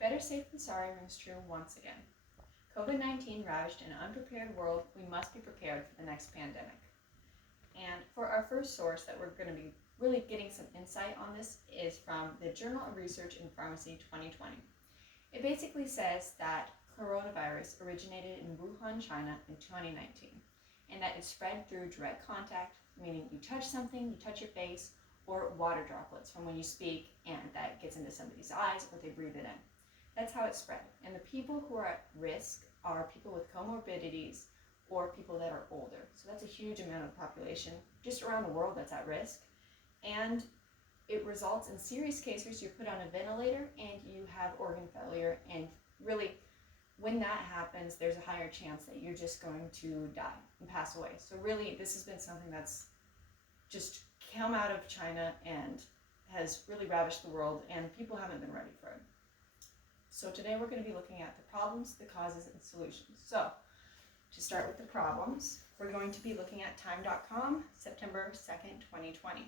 Better safe than sorry rings true once again. COVID-19 ravaged an unprepared world. We must be prepared for the next pandemic. And for our first source that we're going to be really getting some insight on this is from the Journal of Research in Pharmacy 2020. It basically says that coronavirus originated in Wuhan, China in 2019, and that it spread through direct contact, meaning you touch something, you touch your face, or water droplets from when you speak and that gets into somebody's eyes or they breathe it in. That's how it spread. And the people who are at risk are people with comorbidities or people that are older. So that's a huge amount of the population just around the world that's at risk. And it results in serious cases. You're put on a ventilator and you have organ failure. And really, when that happens, there's a higher chance that you're just going to die and pass away. So really, this has been something that's just come out of China and has really ravaged the world, and people haven't been ready for it. So today we're going to be looking at the problems, the causes, and solutions. So to start with the problems, we're going to be looking at time.com, September 2nd, 2020.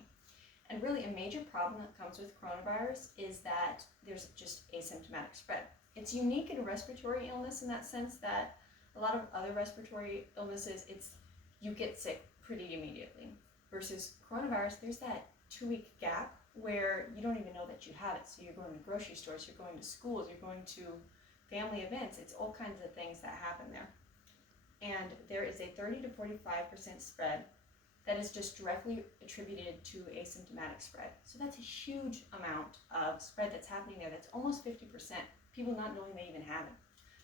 And really a major problem that comes with coronavirus is that there's just asymptomatic spread. It's unique in respiratory illness in that sense that a lot of other respiratory illnesses, you get sick pretty immediately. Versus coronavirus, there's that 2-week gap where you don't even know that you have it. So you're going to grocery stores, you're going to schools, you're going to family events. It's all kinds of things that happen there. And there is a 30 to 45% spread that is just directly attributed to asymptomatic spread. So that's a huge amount of spread that's happening there. That's almost 50%, people not knowing they even have it.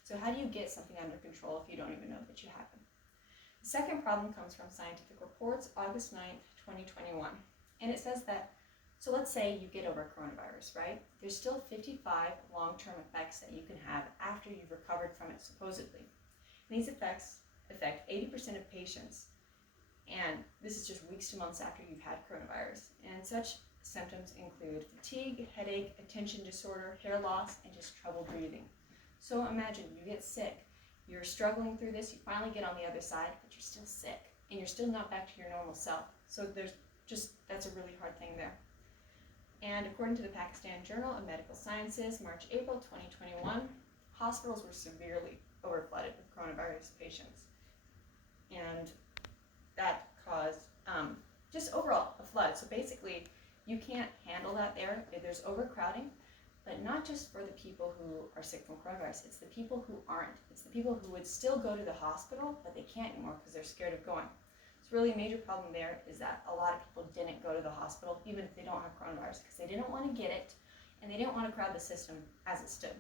So how do you get something under control if you don't even know that you have it? The second problem comes from Scientific Reports, August 9th, 2021. And it says that, so let's say you get over coronavirus, right? There's still 55 long-term effects that you can have after you've recovered from it, supposedly. And these effects affect 80% of patients. And this is just weeks to months after you've had coronavirus. And such symptoms include fatigue, headache, attention disorder, hair loss, and just trouble breathing. So imagine you get sick. You're struggling through this, you finally get on the other side, but you're still sick, and you're still not back to your normal self. So that's a really hard thing there. And according to the Pakistan Journal of Medical Sciences, March-April 2021, hospitals were severely overflooded with coronavirus patients. And that caused just overall a flood. So basically, you can't handle that there. There's overcrowding. But not just for the people who are sick from coronavirus, it's the people who aren't. It's the people who would still go to the hospital, but they can't anymore because they're scared of going. It's really a major problem there is that a lot of people didn't go to the hospital, even if they don't have coronavirus, because they didn't want to get it, and they didn't want to crowd the system as it stood.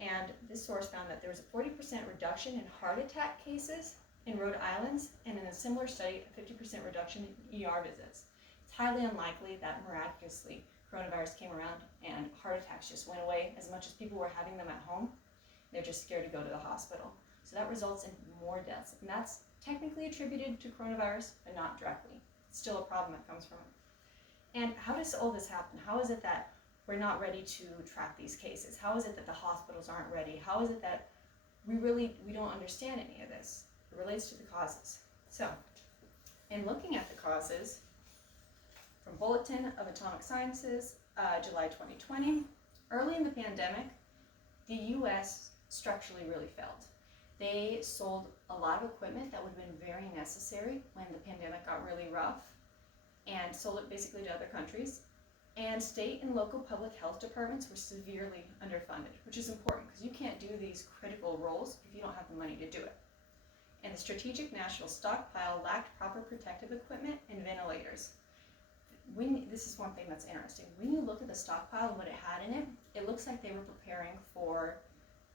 And this source found that there was a 40% reduction in heart attack cases in Rhode Island, and in a similar study, a 50% reduction in ER visits. It's highly unlikely that miraculously coronavirus came around and heart attacks just went away as much as people were having them at home. They're just scared to go to the hospital. So that results in more deaths. And that's technically attributed to coronavirus, but not directly. It's still a problem that comes from it. And how does all this happen? How is it that we're not ready to track these cases? How is it that the hospitals aren't ready? How is it that we don't understand any of this? It relates to the causes. So, in looking at the causes, from Bulletin of Atomic Sciences, July 2020, early in the pandemic, the U.S. structurally really failed. They sold a lot of equipment that would have been very necessary when the pandemic got really rough and sold it basically to other countries. And state and local public health departments were severely underfunded, which is important because you can't do these critical roles if you don't have the money to do it. And the Strategic National Stockpile lacked proper protective equipment and ventilators. This is one thing that's interesting. When you look at the stockpile and what it had in it, it looks like they were preparing for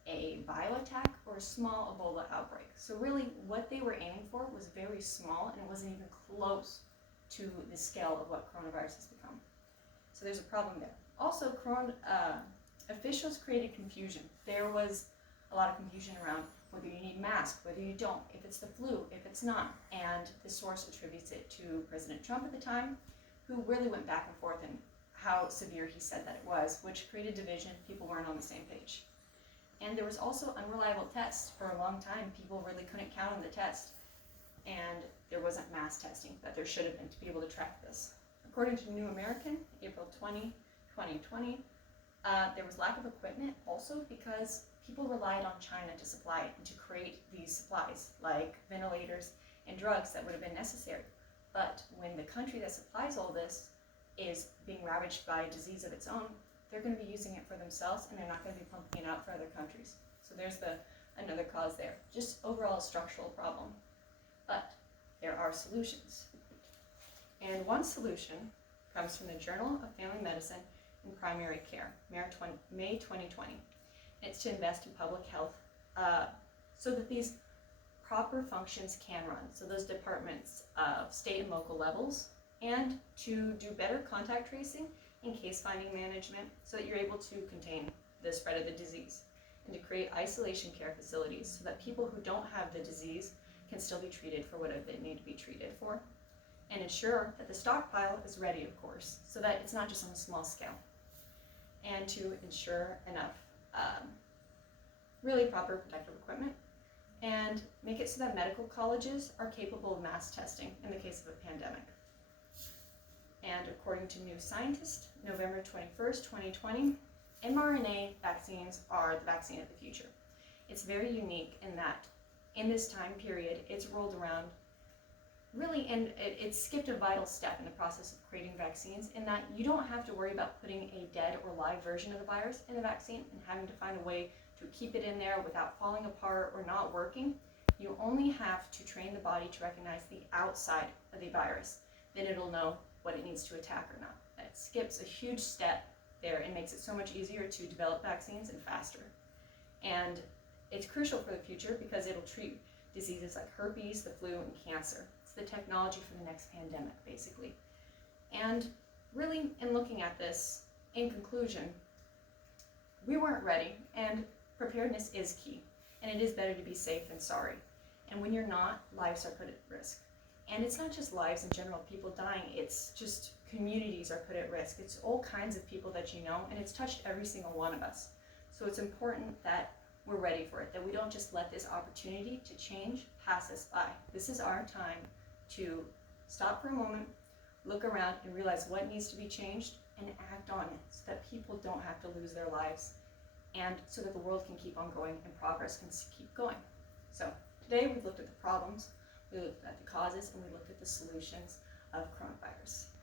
a bio attack or a small Ebola outbreak. So really what they were aiming for was very small, and it wasn't even close to the scale of what coronavirus has become. So there's a problem there. Also, officials created confusion. There was a lot of confusion around whether you need masks, whether you don't, if it's the flu, if it's not. And the source attributes it to President Trump at the time, who really went back and forth in how severe he said that it was, which created division. People weren't on the same page. And there was also unreliable tests. For a long time, people really couldn't count on the test. And there wasn't mass testing that there should have been to be able to track this. According to New American, April 20, 2020, There was lack of equipment also because people relied on China to supply it and to create these supplies like ventilators and drugs that would have been necessary. But when the country that supplies all this is being ravaged by a disease of its own, they're going to be using it for themselves and they're not going to be pumping it out for other countries. So there's another cause there. Just overall a structural problem. But there are solutions. And one solution comes from the Journal of Family Medicine and Primary Care, May 2020. It's to invest in public health so that these proper functions can run. So those departments of state and local levels, and to do better contact tracing and case finding management so that you're able to contain the spread of the disease, and to create isolation care facilities so that people who don't have the disease can still be treated for whatever they need to be treated for, and ensure that the stockpile is ready, of course, so that it's not just on a small scale, and to ensure enough really proper protective equipment, and make it so that medical colleges are capable of mass testing in the case of a pandemic. And according to New Scientist, November 21st, 2020, mRNA vaccines are the vaccine of the future. It's very unique in that in this time period, it's rolled around really, and it skipped a vital step in the process of creating vaccines, in that you don't have to worry about putting a dead or live version of the virus in the vaccine and having to find a way to keep it in there without falling apart or not working. You only have to train the body to recognize the outside of the virus. Then it'll know what it needs to attack or not. That skips a huge step there and makes it so much easier to develop vaccines and faster. And it's crucial for the future because it'll treat diseases like herpes, the flu, and cancer. It's the technology for the next pandemic, basically. And really, in looking at this, in conclusion, we weren't ready, and preparedness is key. And it is better to be safe than sorry. And when you're not, lives are put at risk. And it's not just lives in general, people dying, it's just communities are put at risk. It's all kinds of people that you know, and it's touched every single one of us. So it's important that we're ready for it, that we don't just let this opportunity to change pass us by. This is our time to stop for a moment, look around, and realize what needs to be changed and act on it so that people don't have to lose their lives, and so that the world can keep on going and progress can keep going. So today we've looked at the problems, we looked at the causes, and we looked at the solutions of coronavirus.